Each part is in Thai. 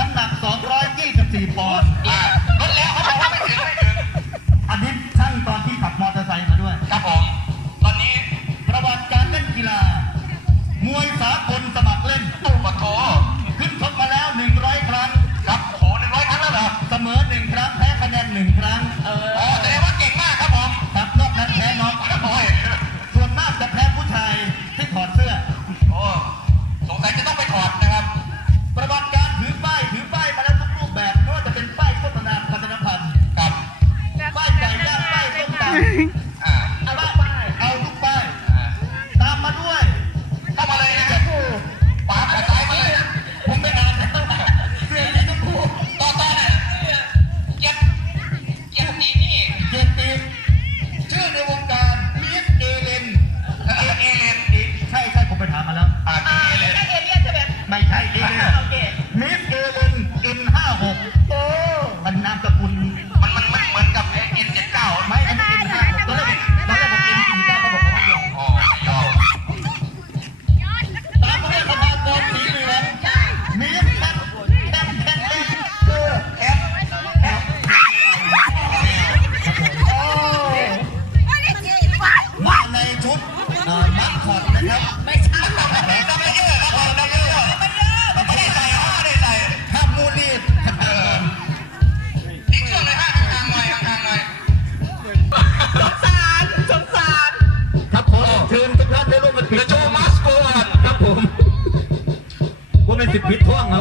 น้ำหนักสอง ชุดมัดขอดนะครับไม่ใช่ต้อเยอะครับผองไปเยอะไม่ได้ใส่ห้อได้ใส่ถ้ามูลีดทิ้งช่วงเลยฮะทางหน่อยทางหน่อยสงสารสงสทับผมเชิญทุกท่านด้ร่วมกันปิดโจมัสโกนครับผมว่าเป็นสิบปิดท่วงเหรอ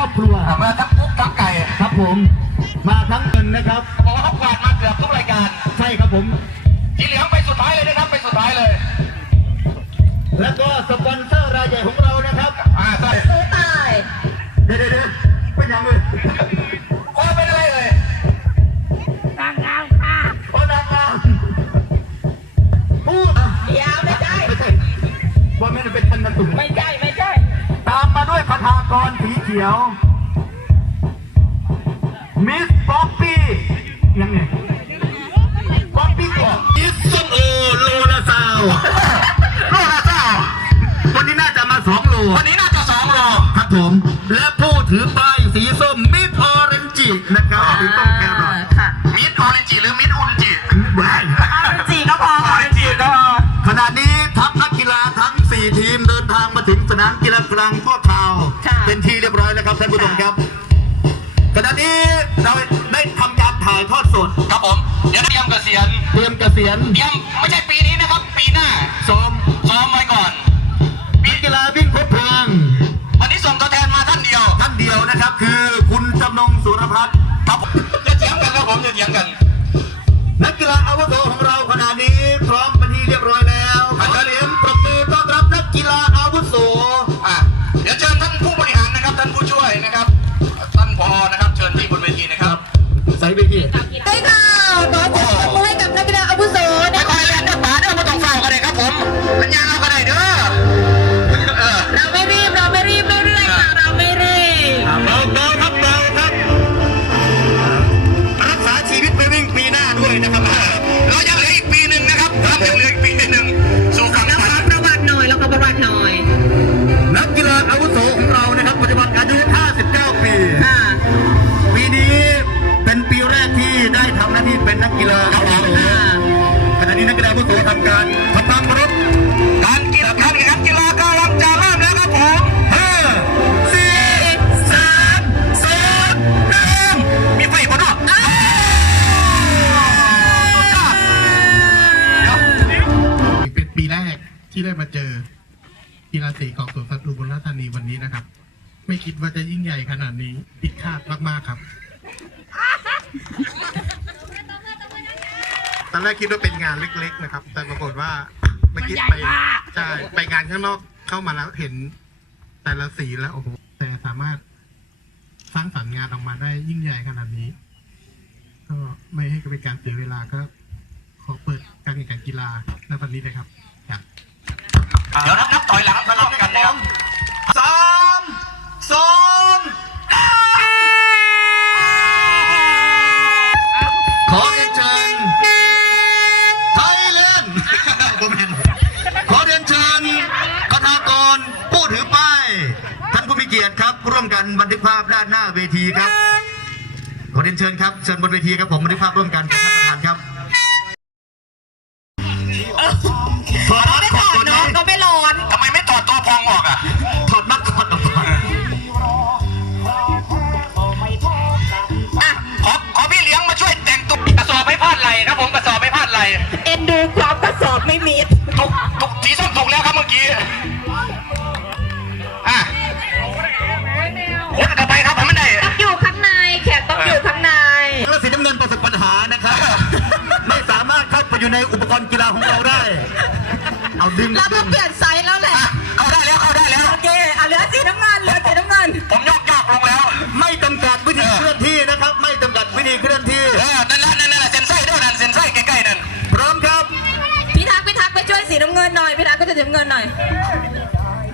รอบครัวมาทั้งกุ๊กทั้งไก่ครับผม มาทั้งเงินนะครับบอกว่าเขาผ่ามาเกือบทุกรายการ ใช่ครับผม กรสีเขียว มิสป๊อปปี้ยังไงป๊อปปี้กบมิสส้มโอโลลาซาวโลลาซาววันนี้น่าจะมาสองโลวันนี้น่าจะสองโลครับผม และผู้ถือป้ายสีส้มมิสออเรนจินะครับถือต้นแครอทมิสออเรนจิหรือมิสอุนจิไม่างมาถึงสนามกีฬากลางทั่วคราวเป็นที่เรียบร้อยแล้วครับท่านผู้ชมครับขณะนี้เราได้ทำการถ่ายทอดสด ครับผม เดี๋ยวเตรียมเกษียณเตรียมเกษียณเตรียมไม่ใช่ปีนี้นะครับ ปีหน้าซ้อมซ้อมไว้ก่อน นักกีฬาวิ่งครบเพลิงวันนี้ส่งตัวแทนมาท่านเดียวท่านเดียวนะครับ คือคุณจำนงสุรพัฒน์ครับผมจะเถียงกันครับผมจะเถียงกัน นักกีฬาอาวุโสของ ที่ได้มาเจอกีฬาสีของสวนสัตว์อุบลราชธานีวันนี้นะครับ ไม่คิดว่าจะยิ่งใหญ่ขนาดนี้ผิดคาดมากๆครับ ตอนแรกคิดว่าเป็นงานเล็ก ๆ นะครับ แต่ปรากฏว่าเมื่อกี้ไปใช่ไปงานข้างนอกเข้ามาแล้วเห็น แต่ละสีแล้วโอ้โหแต่สามารถสร้างสรรค์งานออกมาได้ยิ่งใหญ่ขนาดนี้ ก็ไม่ให้เป็นการเสียเวลาก็ขอเปิดการแข่งขันกีฬาในวันนี้เลยครับครับ เดี๋ยวนับนับต่อยหลังพร้อมกันนะครับสามสองขอเรียนเชิญไทยแลนด์ผมเห็นขอเรียนเชิญคณากรผู้ถือป้าย ท่านผู้มีเกียรติครับ ร่วมกันบันทึกภาพด้านหน้าเวทีครับ ขอเรียนเชิญครับ เชิญบนเวทีครับผมบันทึกภาพร่วมกันกับท่านประธานครับ ไม่มิดถูกถูกสีส้มถูกแล้วครับเมื่อกี้อะคนกลับไปครับผมไม่ได้ต้องอยู่ข้างในแขกต้องอยู่ข้างในแล้วสีน้ำเงินประสบปัญหานะครับ ไม่สามารถเข้าไปอยู่ในอุปกรณ์กีฬาของเราได้ เอาดึงเราดึต้องงเปลี่ยนไซส์แล้วแหละอะเข้าได้แล้วเข้าได้แล้ว โอเคอะเหลือสีน้ำเงินเหลือสีน้ำเงิน ผมยก อยพี่ทักก็จะ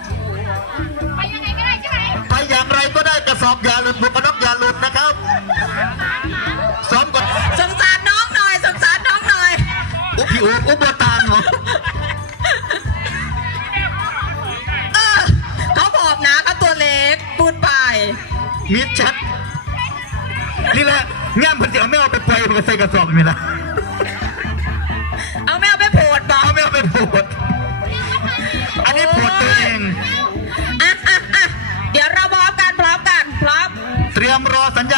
สีน้ำเงินหน่อยไปอย่างไรก็ได้กระสอบอย่าหลุดหมวกกันน็อกอย่าหลุดนะครับซ้อมก่อนสงสารน้องหน่อย สงสารน้องหน่อย อุบพี่อุบอุบบัวตานเหรอเออเขาผอมนะเขาตัวเล็กปูดไป มิดชัด นี่แหละง่ามเพันจะเอาไม่เอาไปปล่อยมันก็ใส่กระสอบไม่ละเอาไม่เอาไปโผดบอกเอาไม่เอาไปโผด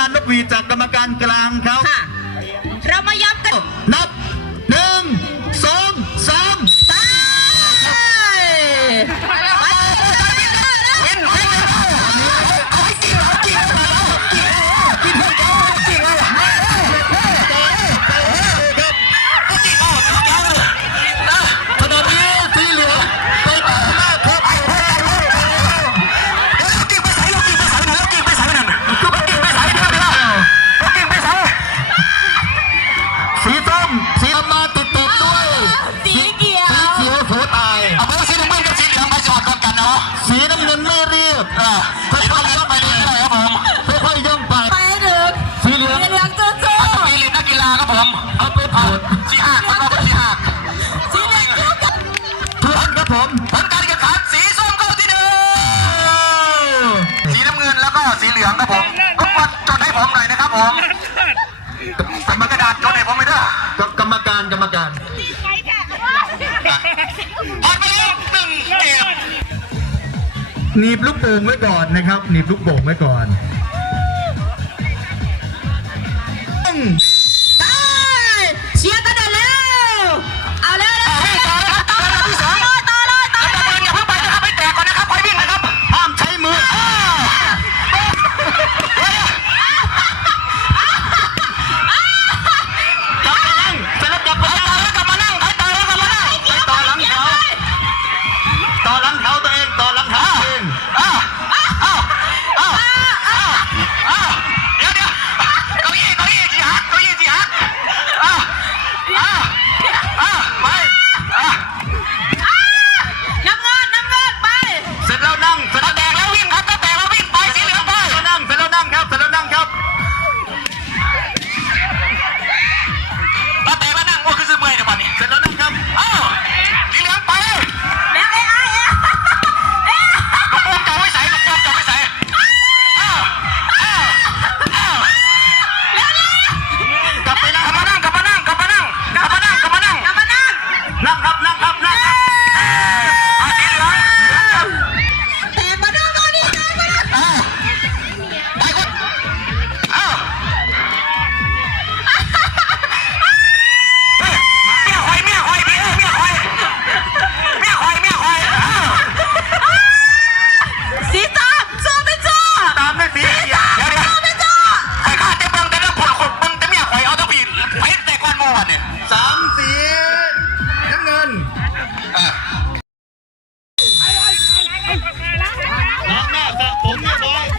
าณนกหวีดจากกรรมการกลางครับค่ะเรามาย้ำกันนับหนึ่งสอง ผมหน่อยนะครับผมกำมากระดาษโยนให้ผมไม่ได้กรรมการกรรมการหนีบลูกโป่งไว้ก่อนนะครับหนีบลูกโป่งไว้ก่อน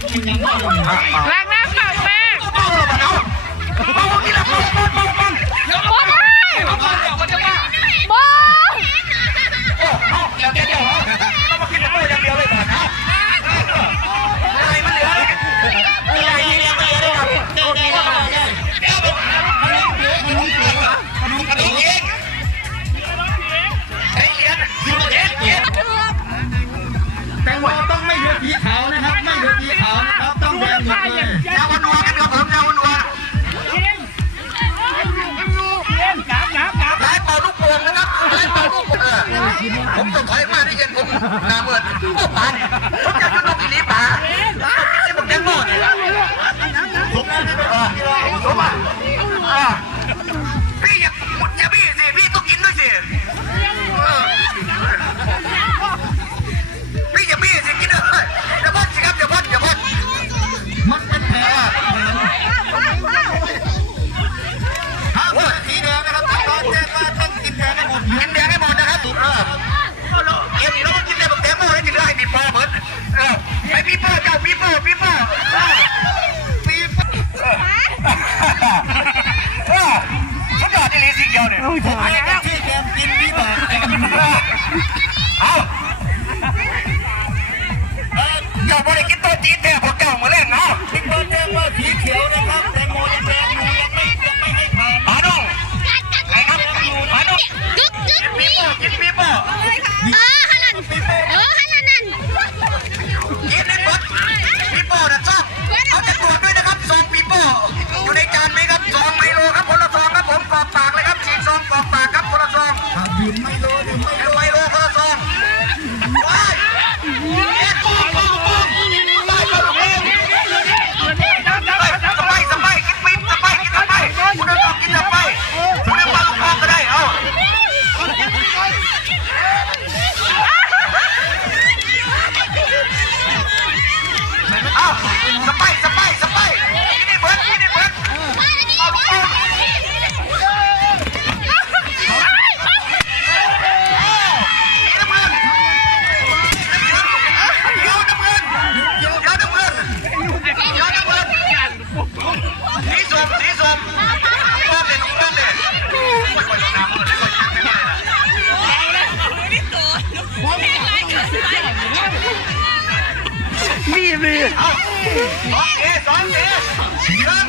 แรงหน้าฝั่งแม่โอ้เดี๋ยวเดี๋ยวเดี๋ยว ผมต้องถอยมาได้เย็นผมหน้าเมือนโอ้ป่าเนี่ยผมจะจุดนกอีหลีป่าใช่ผมแจ้งโม่เนี่ยผมผมอะพี่อย่าอย่าพี่ี้สีเขียวเนี่ยไอ้แล้วที่แกมกินนี่ต่อเอาเจ้าบริกิตโตจีเตะพวกเก่ามาเล่นเนาะที่เขาแจ้งว่าผีเขียวนะครับแตงโมยังแดงอยู่ยังไม่ยังไม่ให้ผ่านมาดงไอ้ครับมาดงกึ๊กกึ๊กนี่กินปีโป้เออฮันนันเออฮันนันนั่นกินนั่นหมดปีโป้จ๊อเขาจะตรวจด้วยนะครับซองปีโป้อยู่ในจานไหมครับซองไมโลครับผม